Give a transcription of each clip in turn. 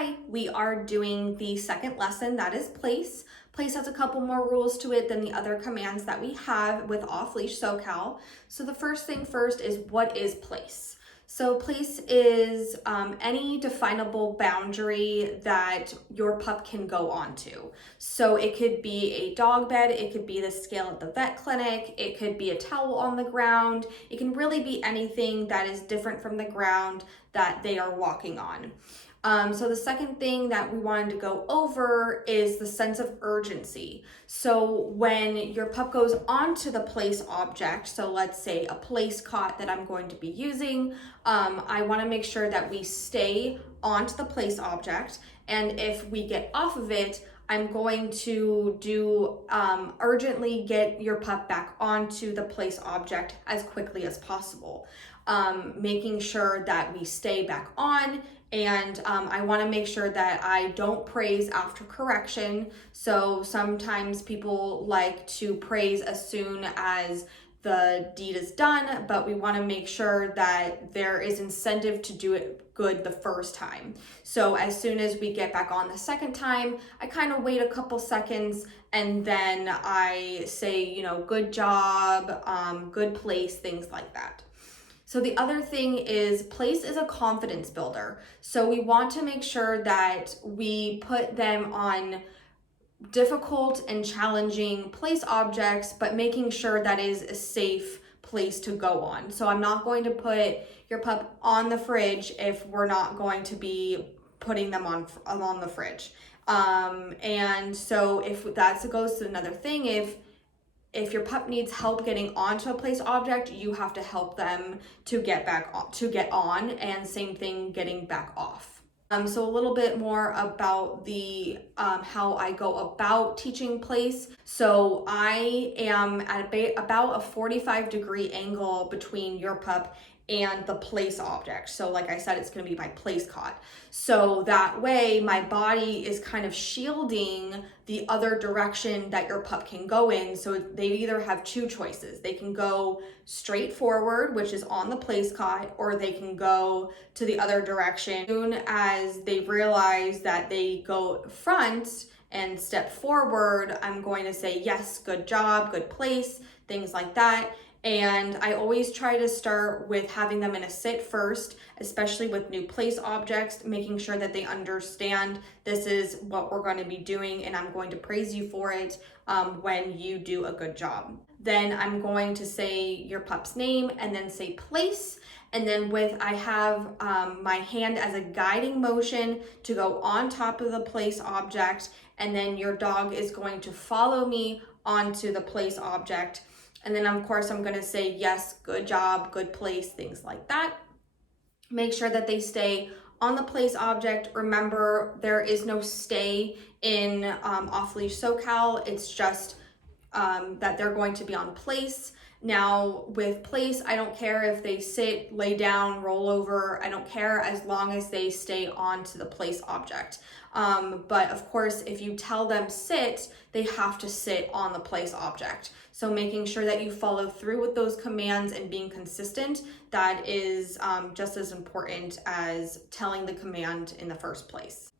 Hi, we are doing the second lesson, that is place. Place has a couple more rules to it than the other commands that we have with OffLeash SoCal. So the first thing first is, what is place? So place is any definable boundary that your pup can go onto. So it could be a dog bed, it could be the scale at the vet clinic, it could be a towel on the ground. It can really be anything that is different from the ground that they are walking on. So the second thing that we wanted to go over is the sense of urgency. So when your pup goes onto the place object, so let's say a place cot that I'm going to be using, I want to make sure that we stay onto the place object. And if we get off of it, I'm going to do urgently get your pup back onto the place object as quickly as possible. Making sure that we stay back on, and I want to make sure that I don't praise after correction. So sometimes people like to praise as soon as the deed is done, but we want to make sure that there is incentive to do it good the first time. So as soon as we get back on the second time, I kind of wait a couple seconds and then I say, you know, good job, good place, things like that. So the other thing is, place is a confidence builder. So we want to make sure that we put them on difficult and challenging place objects, but making sure that is a safe place to go on. So I'm not going to put your pup on the fridge if we're not going to be putting them on the fridge. And so if that goes to another thing, if your pup needs help getting onto a place object, you have to help them to get on, and same thing getting back off. So a little bit more about the how I go about teaching place. So I am at about a 45-degree angle between your pup and the place object. So like I said, it's going to be my place cot. So that way my body is kind of shielding the other direction that your pup can go in. So they either have two choices. They can go straight forward, which is on the place cot, or they can go to the other direction. As soon as they realize that they go front and step forward, I'm going to say, yes, good job, good place, things like that. And I always try to start with having them in a sit first, especially with new place objects, making sure that they understand this is what we're going to be doing and I'm going to praise you for it when you do a good job. Then I'm going to say your pup's name and then say place. And then I have my hand as a guiding motion to go on top of the place object. And then your dog is going to follow me onto the place object. And then of course I'm going to say, yes, good job, good place, things like that. Make sure that they stay on the place object. Remember, there is no stay in OffLeash SoCal. It's just that they're going to be on place. Now with place, I don't care if they sit, lay down, roll over. I don't care as long as they stay on to the place object. But of course, if you tell them sit, they have to sit on the place object. So making sure that you follow through with those commands and being consistent, that is just as important as telling the command in the first place.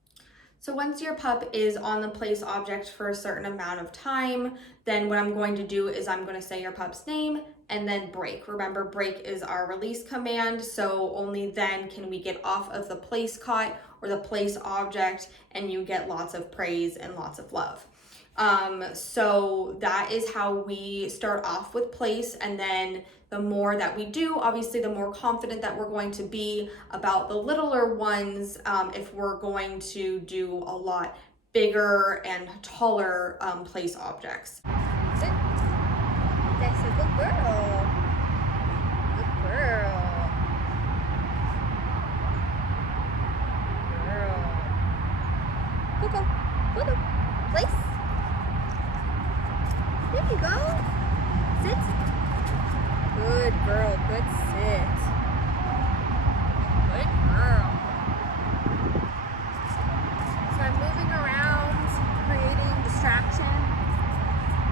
So once your pup is on the place object for a certain amount of time, then what I'm going to do is I'm going to say your pup's name and then break. Remember, break is our release command, so only then can we get off of the place cot or the place object and you get lots of praise and lots of love. So that is how we start off with place, and then the more that we do, obviously the more confident that we're going to be about the littler ones if we're going to do a lot bigger and taller place objects. Sit. That's a good girl. Good girl. Girl. Koko. Koko. Place. There you go. Sit. Good girl. Good sit. Good girl. So I'm moving around, creating distraction,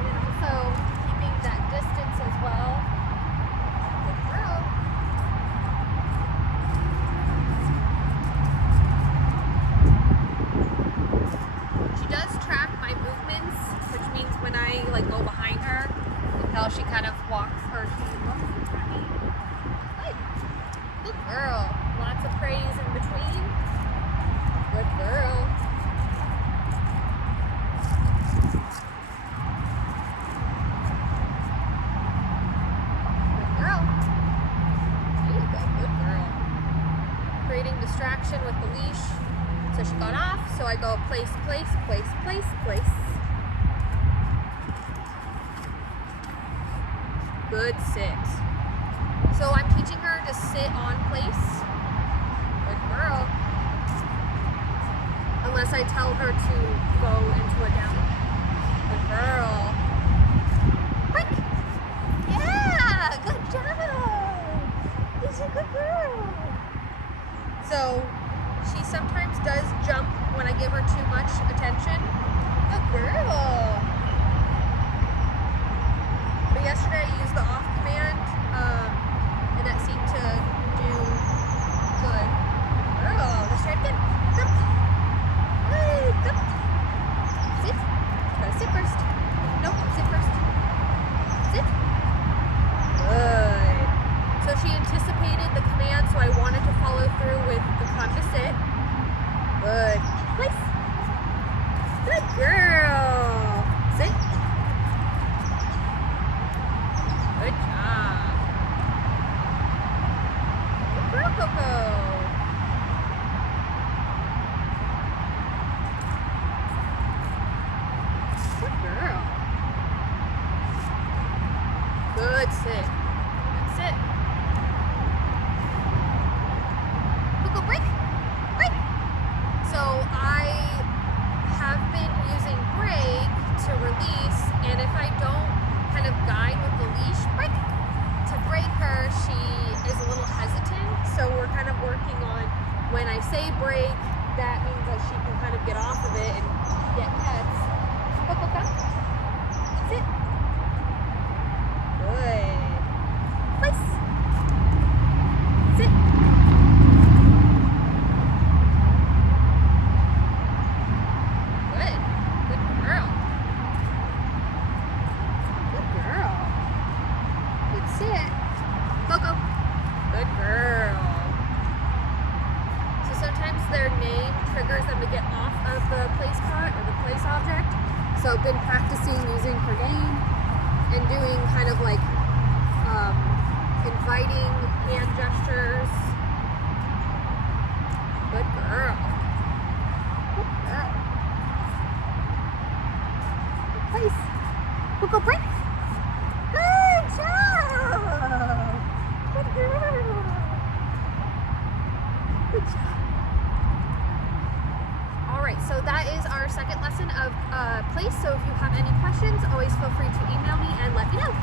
and also keeping that distance as well. Good girl. So she got off, so I go place, place, place, place, place. Good sit. So I'm teaching her to sit on place. Good girl. Unless I tell her to go into a down. Good girl. Break. Yeah, good job. She's a good girl. So she sometimes does jump when I give her too much attention. Good girl. But yesterday I used the off command, and that seemed to do good. Girl, let's try it again. Come. Hey, come. Sit. Gotta sit first. Nope, sit first. Sit. Good. So she anticipated the command, so I wanted to follow through with the come to sit. Good. Place. Good girl. Sit. Good job. Good girl, Koko. Good girl. Good sit. Good sit. Koko, break. Break. So I have been using break to release, and if I don't kind of guide with the leash break to break her, she is a little hesitant. So we're kind of working on when I say break, that means that she can kind of get off of it and get pets. Koko, come. Sit. Good. Place. Sit. Good. Good girl. Good girl. Good sit. Koko. Good girl. So sometimes their name triggers them to get off of the place cot or the place object. So I've been practicing using her name and doing kind of like inviting hand gestures. Good girl. Good girl. Good place. Koko, break. Good job. Good girl. Good job. All right, so that is our second lesson of place. So if you have any questions, always feel free to email me and let me know.